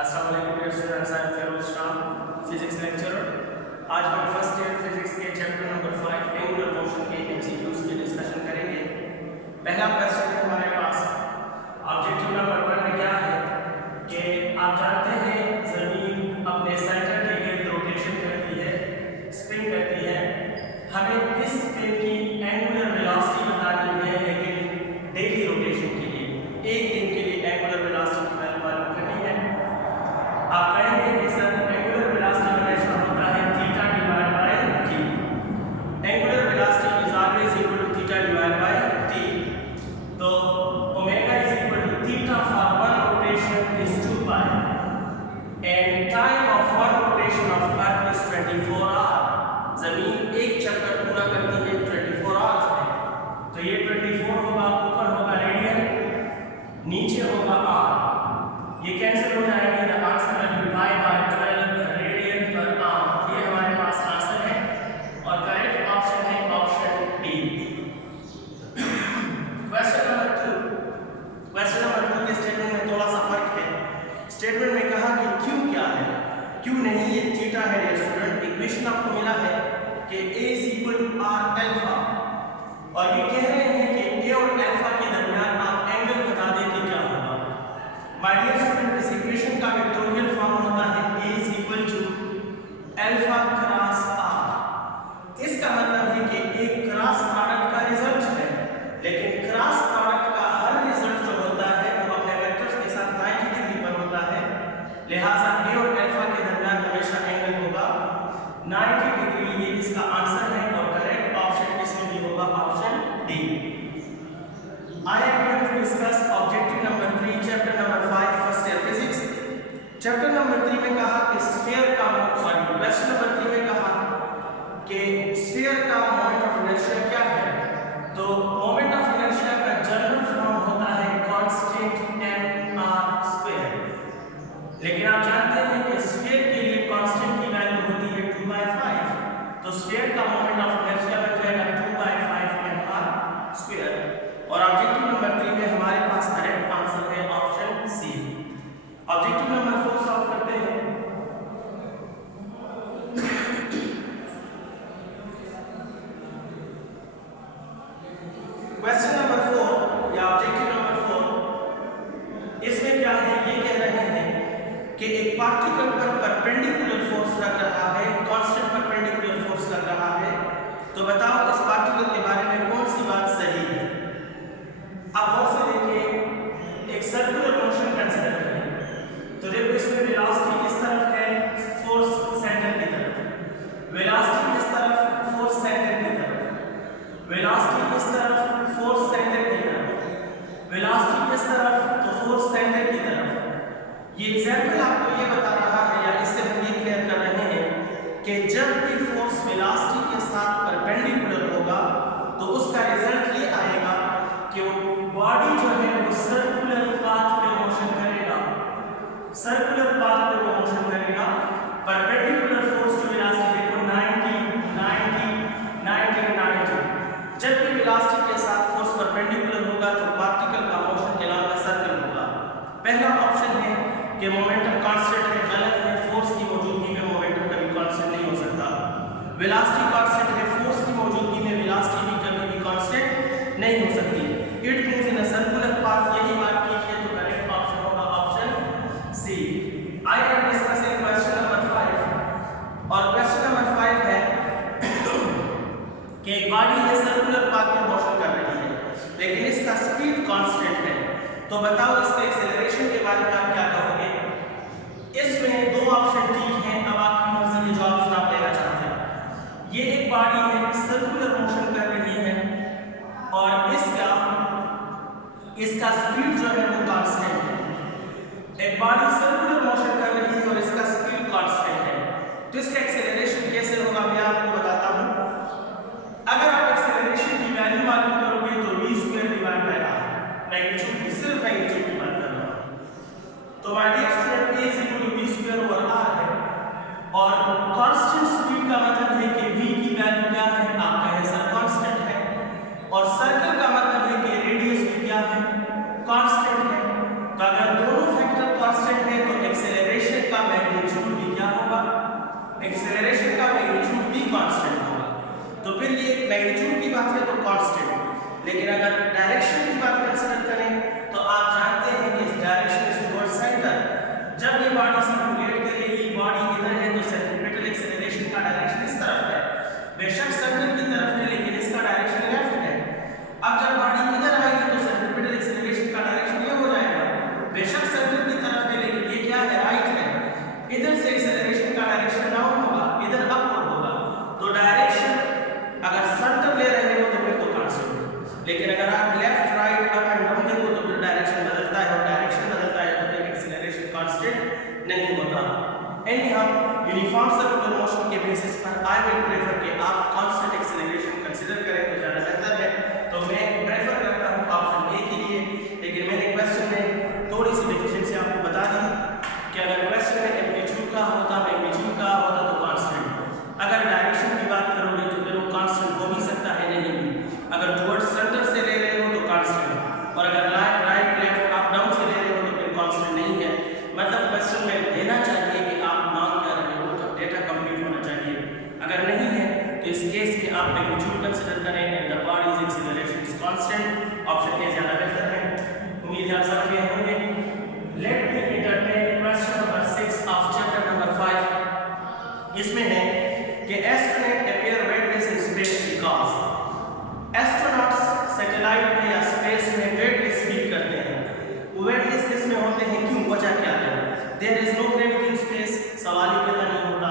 अस्सलाम वालेकुम dear students, I am Firoz Shah, physics lecturer. आज हम फर्स्ट ईयर फिजिक्स के चैप्टर नंबर 5 एंगुलर मोशन के एमसीक्यूज की डिस्कशन करेंगे। पहला क्वेश्चन है हमारे पास, ऑब्जेक्टिव नंबर 1 में क्या है कि आप जानते हैं ज़मीन अपने सेंटर के इर्द रोटेशन करती है, स्पिन करती है। हमें इस स्पिन की एंगुलर वेलोसिटी बतानी है, लेकिन डेली रोटेशन के लिए, एक दिन के लिए एंगुलर वेलोसिटी की वैल्यू मालूम करनी है। आप कहेंगे कि सर एंगुलर वेलोसिटी का रेशो होता है theta divide by T. Angular velocity is always equal to theta divide by T. तो omega is equal to theta for one rotation is 2 pi and time of one rotation of earth is 24 hour. जमीन एक चक्कर पूरा करती है 24 hours में। तो ये 24 होगा, ऊपर होगा रेडियन, नीचे होगा आवर। ये कैंसिल हो जाएंगे, the answer will B pi by 12 radian per hour. ये हमारे पास आंसर है और करेक्ट ऑप्शन है ऑप्शन डी। क्वेश्चन नंबर 2 के स्टेटमेंट में थोड़ा सा फर्क है। स्टेटमेंट में कहा कि क्यू क्या है, क्यू नहीं, ये थीटा है। डियर स्टूडेंट, इक्वेशन आपको मिला है कि a is equal to r alpha, और ये कह रहे हैं कि a और अल्फा के दरमियान आप एंगल बता दें कि क्या होगा। माय डियर स्टूडेंट, इस इक्वेशन का वेक्टोरियल फॉर्म होता है a is equal to alpha cross r। इसका मतलब है कि एक क्रॉस प्रोडक्ट का रिजल्ट है, लेकिन क्रॉस प्रोडक्ट का हर रिजल्ट जो होता है वो अपने वेक्टर्स के साथ 90 डिग्री पर होता है। लिहाजा a और अल्फा के दरमियान हमेशा एंगल होगा 90 डिग्री। ये इसका आंसर है और करेक्ट ऑप्शन इसमें भी होगा option D. I am going to discuss objective number 3 chapter number 5 first year physics. Chapter number 3 में कहा कि स्फीयर का क्वेश्चन नंबर 3 में कहा कि स्फीयर का मोमेंट ऑफ इनर्शिया क्या है। तो मोमेंट ऑफ इनर्शिया का जनरल फॉर्म होता है कांस्टेंट mr²। लेकिन आप जानते हैं कि स्फीयर के लिए कांस्टेंट की वैल्यू होती है 2/5। तो स्फीयर का मोमेंट ऑफ इनर्शिया बन जाएगा 2/5 mr²। और ऑब्जेक्टिव नंबर 3 में हमारे पास करेक्ट आंसर है option C. Objective number 4 solve करते हैं। क्वेश्चन नंबर 4 या ऑब्जेक्टिव नंबर 4, इसमें क्या है, ये कह रहे हैं कि एक पार्टिकल पर परपेंडिकुलर फोर्स लग रहा है, कांस्टेंट परपेंडिकुलर फोर्स लग रहा है। तो बताओ इस पार्टिकल के बारे में कौन सी बात सही है। अब और से देखिए, एक सर्कुलर मोशन कंसीडर करें। तो देखो इसमें वेलोसिटी इस तरफ है, फोर्स सेंटर की तरफ, वेलोसिटी इस तरफ, फोर्स सेंटर की तरफ, वेलोसिटी इस तरफ, फोर्स सेंटर की तरफ, वेलोसिटी इस तरफ, तो फोर्स सेंटर की तरफ। ये एग्जांपल आपको ये बता रहा है, या इससे हम ये क्लियर कर रहे हैं कि जब भी फोर्स वेलोसिटी के साथ परपेंडिकुलर होगा तो उसका रिजल्ट ये आएगा कि वो बॉडी जो है वो सर्कुलर पाथ पे मोशन करेगा, सर्कुलर पाथ पे वो मोशन करेगा। परपेंडिकुलर फोर्स टू वेलोसिटी देखो 90 90 90 90। जब भी वेलोसिटी के साथ फोर्स परपेंडिकुलर होगा तो पार्टिकल का मोशन अलोंग द सर्कल होगा। पहला ऑप्शन है कि मोमेंटम कांस्टेंट है, गलत है। फोर्स की मौजूदगी में मोमेंटम कभी कांस्टेंट नहीं हो सकता। वेलोसिटी कांस्टेंट है, फोर्स की मौजूदगी में वेलोसिटी भी कभी भी कांस्टेंट नहीं हो सकती। It moves in a circular path, यही बात की है, तो करेक्ट ऑप्शन होगा option C. I am discussing question number 5, और क्वेश्चन नंबर 5 है कि एक बॉडी है सर्कुलर पाथ में मोशन कर रही है, लेकिन इसका स्पीड कांस्टेंट है। तो बताओ इसके एक्सेलरेशन के बारे में आप क्या कहोगे। इसमें दो ऑप्शन ठीक हैं, अब आपकी मर्जी है जो ऑप्शन आप लेना चाहते हैं। ये एक बॉडी है सर्कुलर मोशन कर रही है और इसका स्पीड जो है वो कांस्टेंट है। एक बॉडी सर्कुलर मोशन कर रही है और इसका स्पीड कांस्टेंट है, तो इसका एक्सेलरेशन कैसे होगा मैं आपको बताता हूं। अगर आप एक्सेलरेशन की वैल्यू मालूम करोगे तो v² divide by r, magnitude की, सिर्फ मैग्नीट्यूड की बात कर रहा हूं। तो my dear student, a is equal to v² over r है, और कांस्टेंट स्पीड का मतलब है कि v की वैल्यू क्या है, आपका है सर कांस्टेंट है, और सर्कल का मतलब है कि रेडियस भी क्या है, कांस्टेंट है। तो अगर दोनों फैक्टर कांस्टेंट है तो एक्सेलरेशन मैग्नीट्यूड की बात है तो कांस्टेंट, लेकिन अगर डायरेक्शन की बात कंसीडर करें तो आप जानते हैं कि डायरेक्शन इज टुवर्ड्स सेंटर। जब ये बॉडी सर्कुलेट करेगी, बॉडी इधर है तो सेंट्रीपिटल एक्सेलरेशन का डायरेक्शन इस तरफ है, बेशक सेंटर की तरफ है लेकिन इसका डायरेक्शन लेफ्ट है। अब जब बॉडी इधर आएगी तो सेंट्रीपिटल एक्सेलरेशन का डायरेक्शन ये हो जाएगा, बेशक सेंटर की तरफ है लेकिन ये क्या है, राइट है। इधर से एक्सेलरेशन का डायरेक्शन डाउन होगा, इधर अपवर्ड होगा। तो डायरेक्शन अगर सेंटर ले रहे हो तो फिर तो कांस्टेंट, लेकिन अगर आप left right up and down देखो तो फिर डायरेक्शन बदलता है, और डायरेक्शन बदलता है तो फिर एक्सेलरेशन कांस्टेंट नहीं होता। एनीहाउ यूनिफॉर्म सर्कुलर मोशन के बेसिस पर आई विल प्रेफर कि आप कांस्टेंट एक्सेलरेशन कंसीडर करें तो ज़्यादा बेहतर है। तो मैं प्रेफर करता हूँ ऑप्शन ए के लिए, लेकिन मैंने क्वेश्चन में थोड़ी सी डिफिशिएंसी आपको बता दी कि अगर क्वेश्चन में एम्पलीट्यूड का होता, मैग्नीट्यूड का होता तो कांस्टेंट, अगर डायरेक्शन की बात करोगे तो फिर वो कांस्टेंट हो भी सकता है, नहीं भी। अगर टुवर्ड्स सेंटर से ले रहे हो तो कांस्टेंट, और अगर राइट लेफ्ट अप डाउन से ले रहे हो तो फिर कांस्टेंट नहीं है। मतलब क्वेश्चन में देना चाहिए कि आप मांग क्या रहे हो, तो डेटा कंप्लीट होना चाहिए। अगर नहीं है तो इस केस में आप मैग्नीट्यूड कंसीडर करें and the bodies acceleration is constant. Option A ज्यादा बेहतर है। उम्मीद है आप समझ गए होंगे। Let me entertain question number 6 of chapter number 5। इसमें है कि astronaut appear weightless in space because astronauts satellite में या स्पेस में वेटलेस फील करते हैं। वेटलेस में होते हैं क्यों, वजह क्या है? There is no gravity in space, सवाल ही पैदा नहीं होता,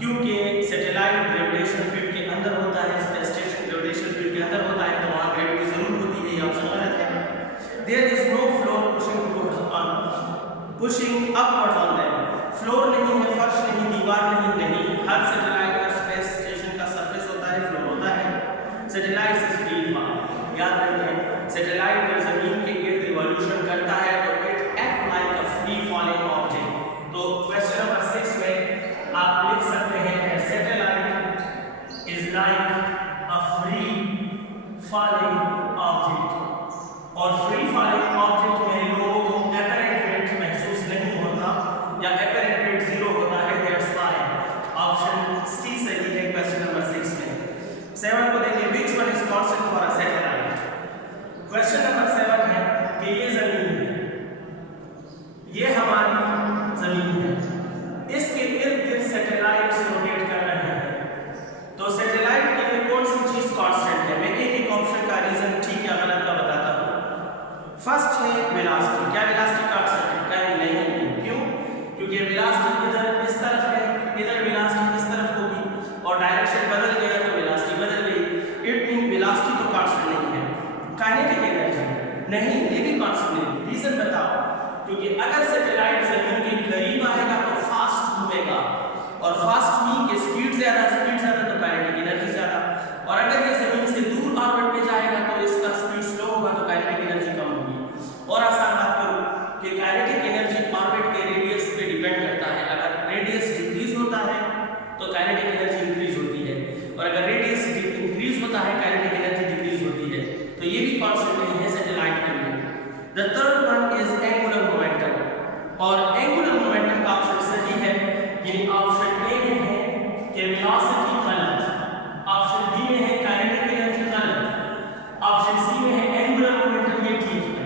क्योंकि सैटेलाइट ग्रेविटेशनल फील्ड के अंदर होता है, स्पेस स्टेशन ग्रेविटेशनल फील्ड के अंदर होता है, तो वहां ग्रेविटी जरूर होती है, ये ऑप्शन गलत है। There is no floor pushing upwards on them, floor नहीं है, फर्श नहीं, दीवार नहीं, हर सैटेलाइट का स्पेस स्टेशन का सरफेस होता है, फ्लोर होता है। सैटेलाइट इज फ्री फॉल, याद रखें सैटेलाइट जब जमीन के इर्द रिवॉल्यूशन करता है तो it act like a free falling object. तो क्वेश्चन नंबर 6 में आप लिख सकते हैं satellite is like a free falling object, और फ्री फॉलिंग ऑब्जेक्ट में लोगों को अपैरेंट वेट महसूस नहीं होता या अपैरेंट वेट 0 होता है, दैट्स व्हाई ऑप्शन सी सही है क्वेश्चन नंबर 6 में। 7 को देखिए, which one is constant for a satellite. Question number 7 है कि ये जमीन है, ये हमारी जमीन है, इसके इर्द गिर्द सैटेलाइट्स रोटेट कर रहे हैं, तो सैटेलाइट के लिए कौन सी चीज कांस्टेंट है? मैं एक एक ऑप्शन का रीजन ठीक या गलत का बताता हूं। फर्स्ट है वेलोसिटी, क्या वेलोसिटी कांस्टेंट है? कहीं नहीं, क्यों? क्योंकि वेलोसिटी इधर इस तरफ है, इधर वेलोसिटी इस तरफ होगी और डायरेक्शन बदल गया तो वेलोसिटी बदल गई, इट मीन वेलोसिटी तो कांस्टेंट नहीं है। काइनेटिक एनर्जी नहीं, ये भी कांस्टेंट नहीं। रीजन बताओ, क्योंकि अगर सैटेलाइट जमीन के करीब आएगा तो फास्ट घूमेगा, और फास्ट मीन के स्पीड ज्यादा तो काइनेटिक एनर्जी ज्यादा, और अगर ये जमीन से दूर ऑर्बिट में जाएगा तो इसका स्पीड स्लो होगा तो काइनेटिक एनर्जी कम होगी। और आसान बात करूं कि काइनेटिक एनर्जी ऑर्बिट के रेडियस पे डिपेंड करता है, अगर रेडियस डिक्रीज होता है तो काइनेटिक एनर्जी इंक्रीज होती है, और अगर रेडियस इंक्रीज होता है काइनेटिक एनर्जी डिक्रीज होती है, तो ये भी कांस्टेंट नहीं है सैटेलाइट के लिए। The third one is angular momentum, और एंगुलर मोमेंटम का ऑप्शन सही है, यानी ऑप्शन ए में है कि वेलोसिटी गलत, ऑप्शन बी में है काइनेटिक एनर्जी गलत, ऑप्शन सी में है एंगुलर मोमेंटम, ये ठीक है।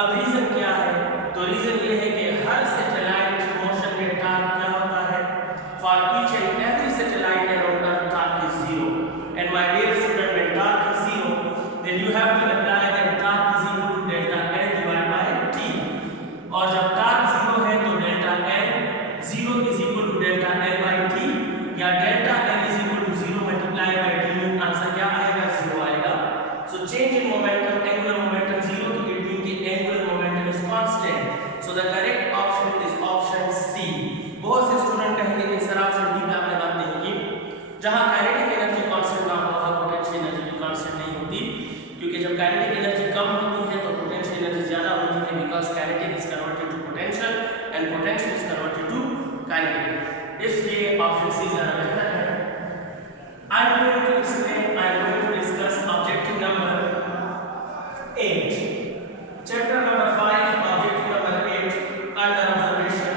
अब रीजन क्या है? तो रीजन ये है कि हर सैटेलाइट मोशन में टार्क क्या होता है? For each and every satellite around earth torque is 0, and my dear student when torque is 0 then you have to apply that torque is equal to delta n divided by t, और जब torque 0 है तो delta n 0 is equal to delta n by t, या delta n is equal to 0 multiplied by t में answer क्या आएगा? 0 आएगा। So change in momentum, angular momentum 0, तो it means कि angular momentum is constant, so the correct option is option C। बहुत से student कहेंगे कि सर ऑप्शन डी में आपने बात नहीं की, जहां काइनेटिक एनर्जी कांस्टेंट ना हो वहां पोटेंशियल एनर्जी भी कांस्टेंट नहीं होती, क्योंकि जब काइनेटिक एनर्जी कम होती है तो पोटेंशियल एनर्जी ज्यादा होती है, because kinetic is converted to potential and potential is converted to kinetic, इसलिए ऑप्शन सी ज्यादा बेहतर है। I am going to explain, I am going to discuss objective number 8, chapter number 5, objective number 8 under observation,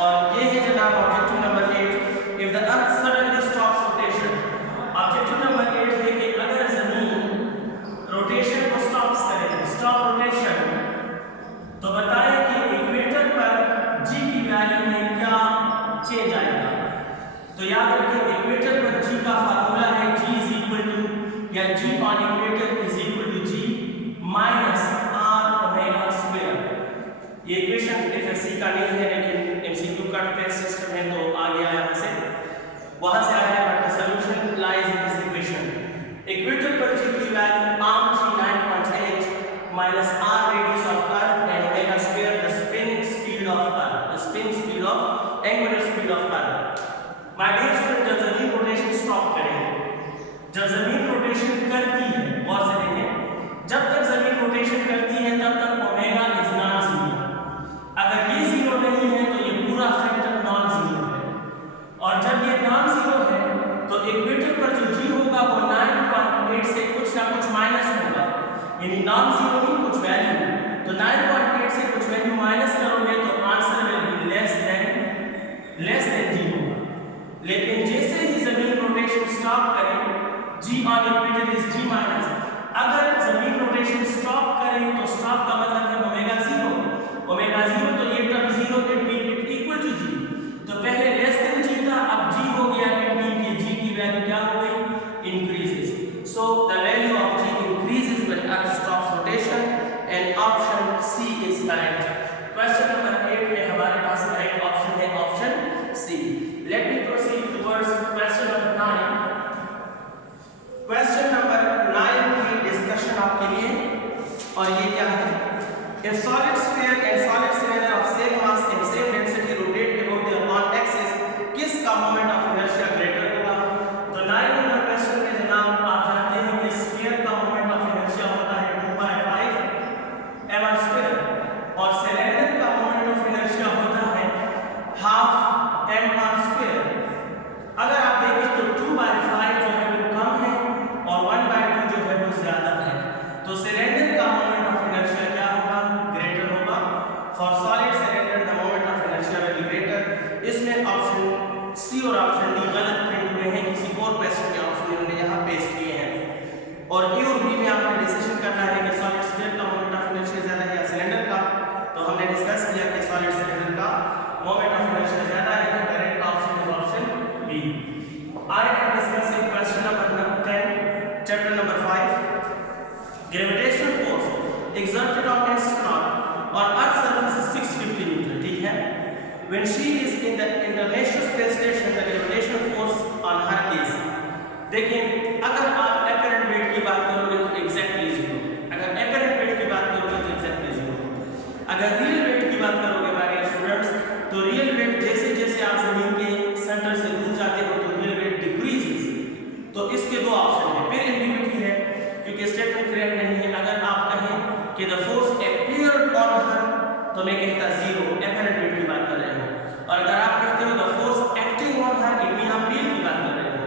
और ये है जनाब objective number 8, if the earth suddenly stops rotation. Objective number 8 equator is equal to g minus r omega square. ये equation FSc का नहीं है लेकिन MCQ का टेस्ट सिस्टम है तो आ गया यहाँ से, वहां से आया है, but solution lies in this equation. Equator पर जी की value arm ji 9.8 minus r radius of earth and omega square the spin speed of earth, the spin speed of angular speed of earth। My dear student, जब जमीन rotation stop करेगी, जब जमीन rotation करती है, गौर से देखें, जब तक जमीन रोटेशन करती है तब तक ओमेगा इज नॉन जीरो। अगर ये जीरो नहीं है तो ये पूरा फैक्टर नॉन जीरो है, और जब ये नॉन जीरो है तो इक्वेटर पर जो जी होगा वो 9.8 से कुछ ना कुछ माइनस होगा, यानी नॉन जीरो की कुछ वैल्यू, तो 9.8 से कुछ वैल्यू माइनस करोगे तो answer will be less than G होगा। लेकिन जैसे ही जमीन रोटेशन स्टॉप करे, G on equator is G minus, अगर जमीन रोटेशन स्टॉप करे तो स्टॉप का मतलब है ओमेगा जीरो, ओमेगा जीरो तो ये term zero it mean it equal to G, तो पहले लेस देन जी था, अब जी हो गया, इट मीन कि जी की वैल्यू क्या हो गई, increases. So the value of g increases when earth stops rotation and option C is correct। Question number 8 में हमारे पास करेक्ट ऑप्शन है option C। Let me proceed towards question number 9। Question number 9 की discussion आपके लिए, और ये क्या है, if solid sphere and solid cylinder of same mass and same density rotate about their own axis, किसका मोमेंट ऑफ इनर्शिया ग्रेटर होगा। तो 9 नंबर क्वेश्चन में जनाब आप जानते हैं कि स्फीयर का मोमेंट ऑफ इनर्शिया होता है 2/5 m² और सिलेंडर का मोमेंट ऑफ इनर्शिया होता है हाफ m²। अगर आप देखें तो 2/5 जो है वो कम है और 1/2 जो है वो ज्यादा है, तो सिलेंडर का मोमेंट ऑफ इनर्शिया क्या होगा, ग्रेटर होगा। For solid cylinder the moment of inertia will be greater. इसमें ऑप्शन सी और ऑप्शन डी गलत प्रिंट हुए हैं, किसी और क्वेश्चन के ऑप्शन इन्होंने यहाँ पेस्ट किए हैं, और ए और बी में आपने डिसीजन करना है कि सॉलिड स्फीयर का मोमेंट ऑफ इनर्शिया ज्यादा है या सिलेंडर का। तो हमने डिस्कस किया कि सॉलिड सिलेंडर का मोमेंट ऑफ इनर्शिया ज्यादा है, तो correct option is option B. I am discussing question number 10 chapter number 5। Gravitational force exerted on astronaut on earth surface is 650 newton, ठीक है। when she is in the international space station the gravitational force on her is, देखिए अगर आप apparent weight की बात करोगे तो exactly 0, अगर apparent weight की बात करोगे तो exactly 0, अगर real weight की बात करोगे हमारे स्टूडेंट्स तो real weight जैसे जैसे आप जमीन के सेंटर से दूर जाते हो तो real weight decreases। तो इसके दो ऑप्शन है, फिर एम्बिग्यूटी है क्योंकि स्टेटमेंट करेक्ट नहीं है। अगर आप कहें कि the force appeared on her तो मैं कहता 0, apparent weight की बात कर रहे हो, और अगर आप कहते हो the force acting on her it mean आप real की बात कर रहे हो।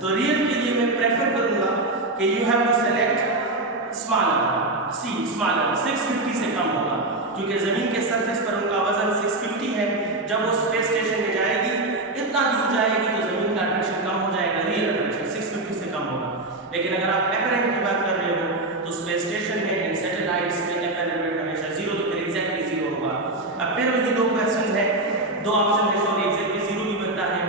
तो रियल के लिए मैं प्रेफर करूंगा कि you have to select smaller, see smaller, 650 से कम होगा क्योंकि जमीन के सरफेस पर उनका वजन 650 है। जब वो स्पेस स्टेशन में जाएगी इतना दूर जाएगी तो जमीन का अट्रैक्शन कम हो जाएगा, रियल अट्रैक्शन 650 से कम होगा। लेकिन अगर आप एपरेंट की बात कर रहे हो तो स्पेस स्टेशन में एंड सैटेलाइट्स में एपरेंट वेट हमेशा 0, तो फिर एग्जैक्टली 0 होगा। अब फिर वही दो क्वेश्चन है, दो ऑप्शन है, सॉरी एग्जैक्टली 0 भी बनता है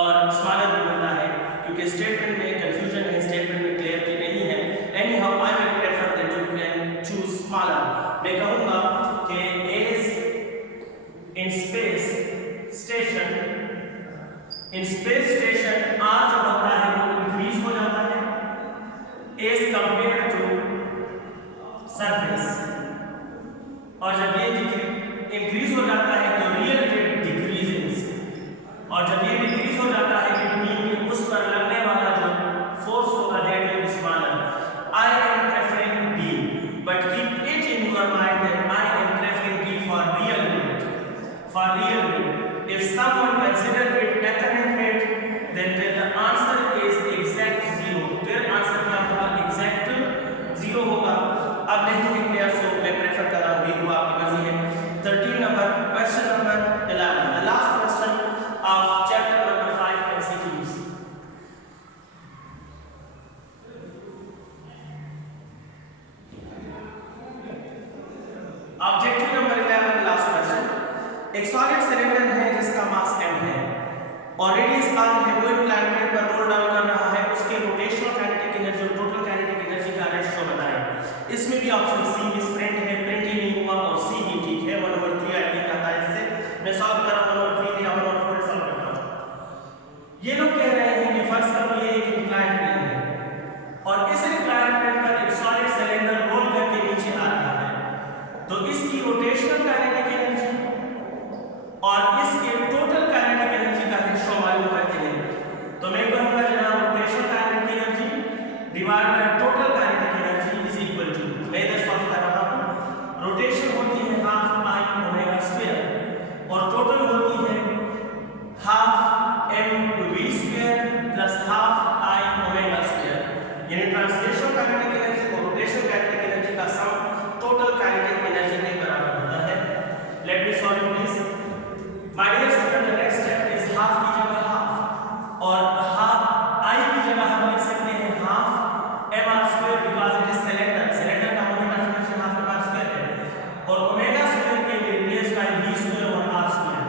और स्मॉलर भी बनता है क्योंकि स्टेटमेंट में कंफ्यूजन है, स्टेटमेंट में क्लियरिटी नहीं है। Anyhow I will prefer that you can choose smaller. मैं कहूंगा कि as in space station are जो होता है वो इंक्रीज हो जाता है एज कंपेयर टू सरफेस, और जब ये इंक्रीज हो जाता है तो रियल वेट डिक्रीजेस, और जब ये डिक्रीज हो जाता है कि मीन उस पर लगने वाला जो फोर्स होगा that will be smaller. I am preferring B, but keep it in your mind that I am preferring B for real weight. For real weight if someone consider it apparent weight then the answer is exact 0, फिर answer क्या होगा, exact 0 होगा। अब नहीं है clear, सो मैं prefer कर रहा हूं बी को, आपकी मर्जी है। 13 number question number 11, the last question of chapter number 5 MCQs। Objective number 11 last question. एक सॉलिड सिलेंडर है जिसका मास m है और रेडियस r है, वो प्लैनेट पर रोल डाउन कर रहा है, उसके रोटेशनल काइनेटिक एनर्जी और टोटल काइनेटिक एनर्जी का इसमें भी ऑप्शन सी मिस प्रिंट है, प्रिंट ही नहीं हुआ, और सी भी ठीक है। 1/3 आई लिख आता है इससे मैं सॉल्व कर रहा हूँ 1/3 या 1/4 सॉल्व करता हूँ। ये लोग कह रहे हैं कि फर्स्ट अब ये एक इंक्लाइन प्लेन है और इस इंक्लाइन प्लेन पर एक सॉलिड सिलेंडर रोल करके नीचे आ रहा है, तो इसकी रोटेशनल काइनेटिक एनर्जी और इसके टोटल काइनेटिक एनर्जी का रेशो मालूम करते हैं। तो मैं कहूंगा जनाब rotational kinetic energy divide by total kinetic energy is equal to, मैं इधर सॉल्व कर रहा हूं, रोटेशन होती है हाफ आई ओमेगा स्क्वायर और टोटल होती है half m v square plus half I omega square, यानी ट्रांसलेशनल काइनेटिक एनर्जी और रोटेशनल काइनेटिक एनर्जी का सम टोटल काइनेटिक एनर्जी के बराबर होता है। Late me solve please. My dear student, the next step is half की जगह half और हाफ आई की जगह हम लिख सकते हैं half mr square because it is cylinder, cylinder का moment of inertia half mr square है और ओमेगा स्क्वायर के लिए रिप्लेस बाय v स्क्वायर और r स्क्वायर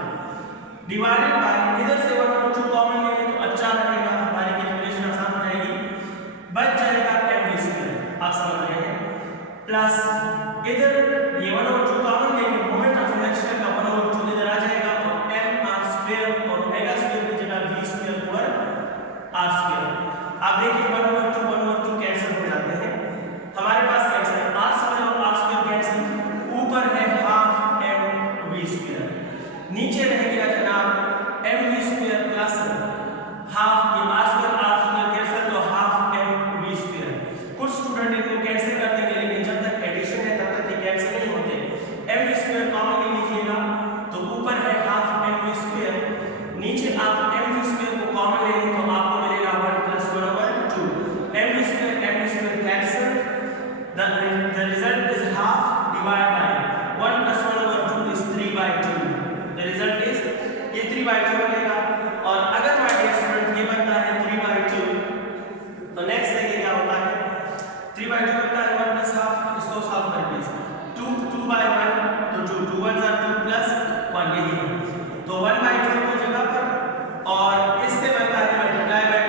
डिवाइडेड बाय, इधर से 1/2 कॉमन लेंगे तो अच्छा रहेगा, हमारी कैलकुलेशन आसान हो जाएगी, बच जाएगा mv स्क्वायर, आप समझ रहे हैं, प्लस इधर ये 1/2 कॉमन लेंगे, मोमेंट ऑफ इनर्शिया का 1/2 इधर आ जाएगा और mr स्क्वायर और ओमेगा स्क्वायर की जगह v square over r square. आप देखिए 1/2 कैंसिल हो जाते हैं, हमारे पास कैंसिल है r स्क्वायर और r स्क्वायर कैंसिल, ऊपर है हाफ m v स्क्वायर, नीचे रह गया जनाब m v square plus half ये r स्क्वायर कैंसिल तो हाफ m v स्क्वायर। कुछ स्टूडेंट इनको कैंसिल कर देंगे लेकिन जब तक एडिशन है तब तक ये कैंसिल नहीं होते, m v स्क्वायर कॉमन ले लीजिएगा तो ऊपर है हाफ m v स्क्वायर, नीचे आप m v स्क्वायर को कॉमन ले लें तो आपको मिलेगा 1 + 1/2 m v square cancel, the result is half divided by 1 + 1/2 is 3/2, the result is ये 3/2 बनेगा और अगर माय डियर स्टूडेंट ये बनता है 3/2 तो नेक्स्ट देखिए क्या होता है, 3/2 बनता है 1 + हाफ, इसको सॉल्व करें प्लीज, 2/1 तो 2 1s are 2 + 1 यही है, तो 1/2 की जगह पर और इससे बनता है मल्टीप्लाई बाय